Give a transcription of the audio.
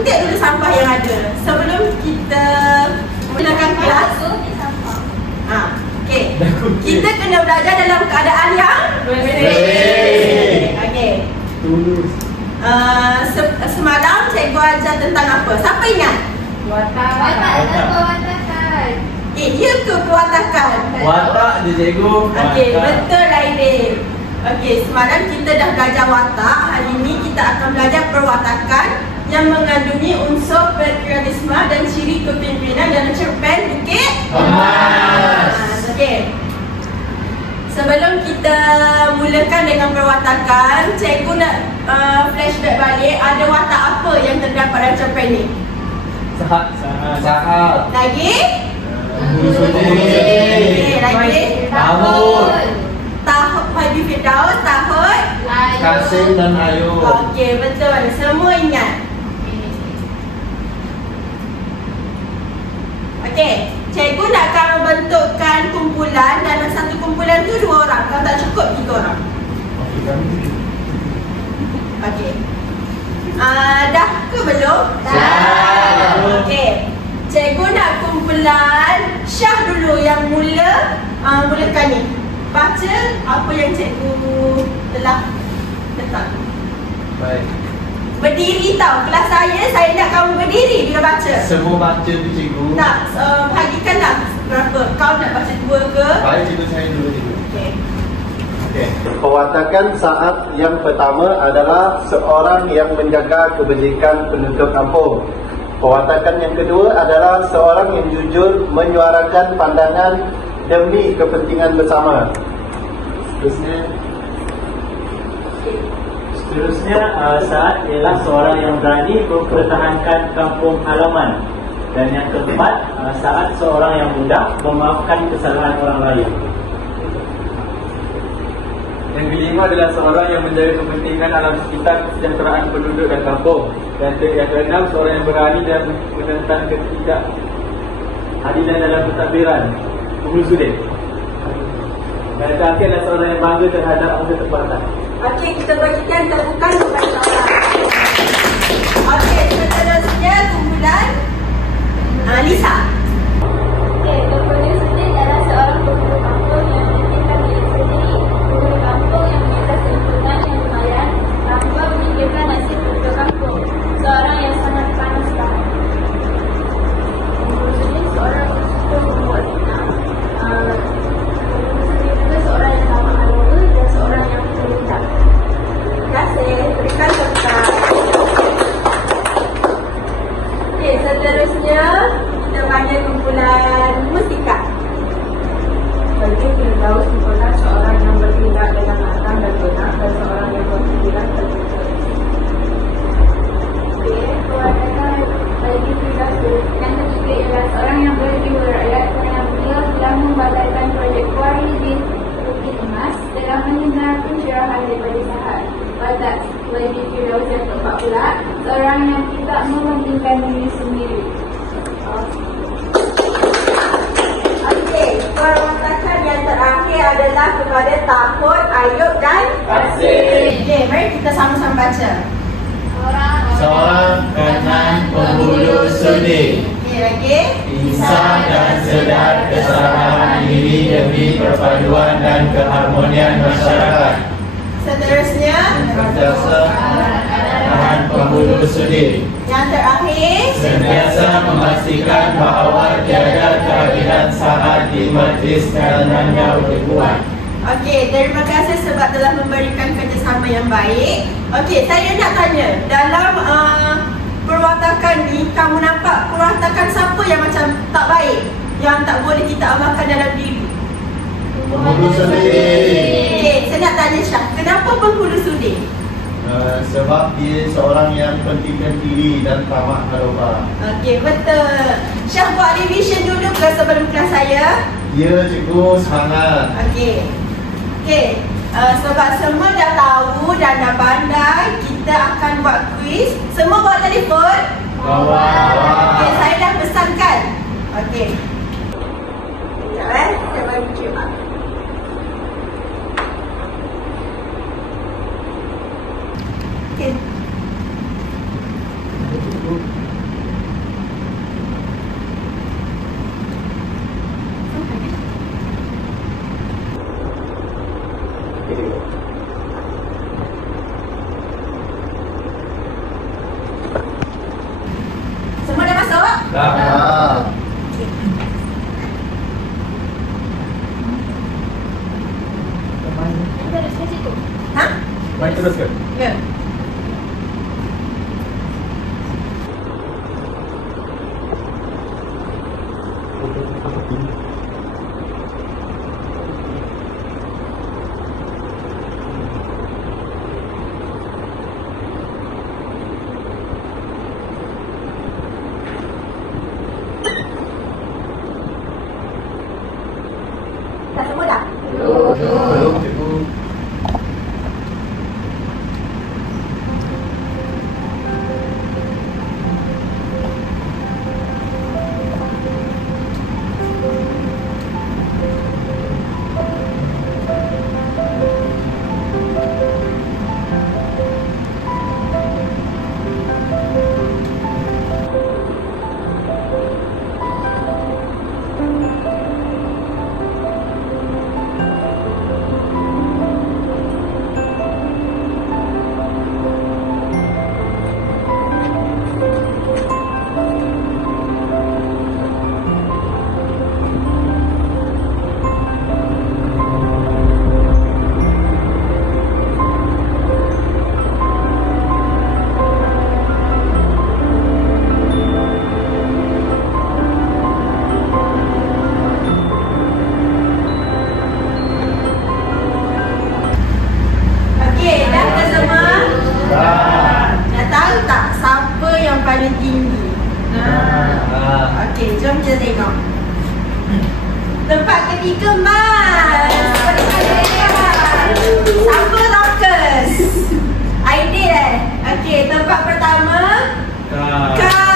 kutip dulu sampah yang ada sebelum kita mulakan kelas. Okey. Kita kena belajar dalam keadaan yang bersih. Okey. Semalam cikgu ajar tentang apa? Siapa ingat? Watak. Ya ke perwatakan? Watak je cikgu. Okey, betul Aidil. Okey, semalam kita dah belajar watak. Hari ini kita akan belajar perwatakan yang mengandungi unsur patriotisme dan ciri kepimpinan dalam cerpen Bukit Emas. Okey. Sebelum kita mulakan dengan perwatakan, cikgu nak flashback balik ada watak apa yang terdapat dalam cerpen ni? Sahat. Lagi? Lagi? Tahun. Tahun Haji Firdaus, tahun Kasim dan Ayu. Okey, betul. Semua ingat. Okey, cikgu nakkan membentukkan kumpulan. Dalam satu kumpulan tu 2 orang. Kalau tak cukup 3 orang. Okey. Dah ke belum? Dah. Okey. Cikgu nak kumpulan Syah dulu yang mulakan ni. Baca apa yang cikgu telah letak. Baik. Berdiri tau. Kelas saya nak kamu berdiri bila baca. Semua baca tu cikgu. Tak, bahagikanlah berapa. Kau nak baca 2 ke? Baik cikgu, saya dulu cikgu. Okey. Perwatakan saat yang pertama adalah seorang yang menjaga kebajikan penduduk kampung. Perwatakan yang kedua adalah seorang yang jujur menyuarakan pandangan demi kepentingan bersama. Seterusnya, saat ialah seorang yang berani mempertahankan kampung halaman. Dan yang keempat, saat seorang yang mudah memaafkan kesalahan orang lain. Yang kelima adalah seorang yang menjaga kepentingan alam sekitar, kesejahteraan penduduk dan kampung. Dan yang keenam, seorang yang berani dan menentang ketidakadilan dalam pentadbiran. Hulu Sudin. Dan yang terakhir adalah seorang yang bangga terhadap usaha tempatan. Okey, kita bagikan tepukan kepada seorang. Okey, seterusnya kumpulan Lisa. Hulu Sudin adalah seorang penghulu kampung yang menyediakan milik sendiri, penghulu kampung yang memiliki keuntungan yang lumayan tanpa menyediakan nasib penduduk kampung. Seorang yang sangat panas banget. Hulu Sudin seorang yang suka membuat fitnah. Hulu Sudin juga seorang yang ramah agama dan seorang yang pencinta. Terima kasih. Berikan tepukan. Okey, seterusnya kita panggil kumpulan Mustika. Bagi Firdaus merupakan seorang yang bertindak dengan matang dan benar dan seorang yang berpikiran terbuka. Perwatakan bagi Firdaus yang ketiga ialah seorang yang berjiwa rakyat kerana beliau telah membatalkan projek kuari di Bukit Emas telah mendengar pencerahan daripada Sahat. Watak bagi Firdaus yang keempat pula, seorang yang tidak mementingkan diri sendiri. Okey, perwatakan yang terakhir adalah kepada Tahun, Ayub dan Kasim. Okey, mari kita sama-sama baca. Seorang kanan penghulu sudi, Okey, lagi. insaf dan sedar kesalahan diri demi perpaduan dan keharmonian masyarakat. Seterusnya Sentiasa tahan penghulu sudi, yang terakhir. sentiasa memastikan bahawa tiada kehadiran Sahat di majlis dan dibuat. Okey, terima kasih sebab telah memberikan kerjasama yang baik. Okey, saya nak tanya, dalam perwatakan ni, kamu nampak perwatakan siapa yang macam tak baik, yang tak boleh kita amalkan dalam diri? Penghulu sudi. Okey, saya nak tanya Syah, kenapa penghulu sudi? Sebab dia seorang yang pentingkan diri dan tamak harba. Okey, betul. Syah buat revision dulu ke sebelum kelas saya? Ya cikgu, sangat. Okey. Okey, sebab semua dah tahu dan dah pandai, kita akan buat quiz. Semua bawa telefon? Bawa. Okey, saya dah pesankan. Okey. Sekejap saya bagi QR. Okey. Dah. Kita ada kat situ. Ha? Mari teruskan. Ya. Dah semua dah? Belum cikgu. Okey, dah ke semua? Dah tahu tak siapa yang paling tinggi? Okey, jom kita tengok. Tempat ketiga Mas. Siapa Dorcas? Aidil Okey, tempat pertama Kak.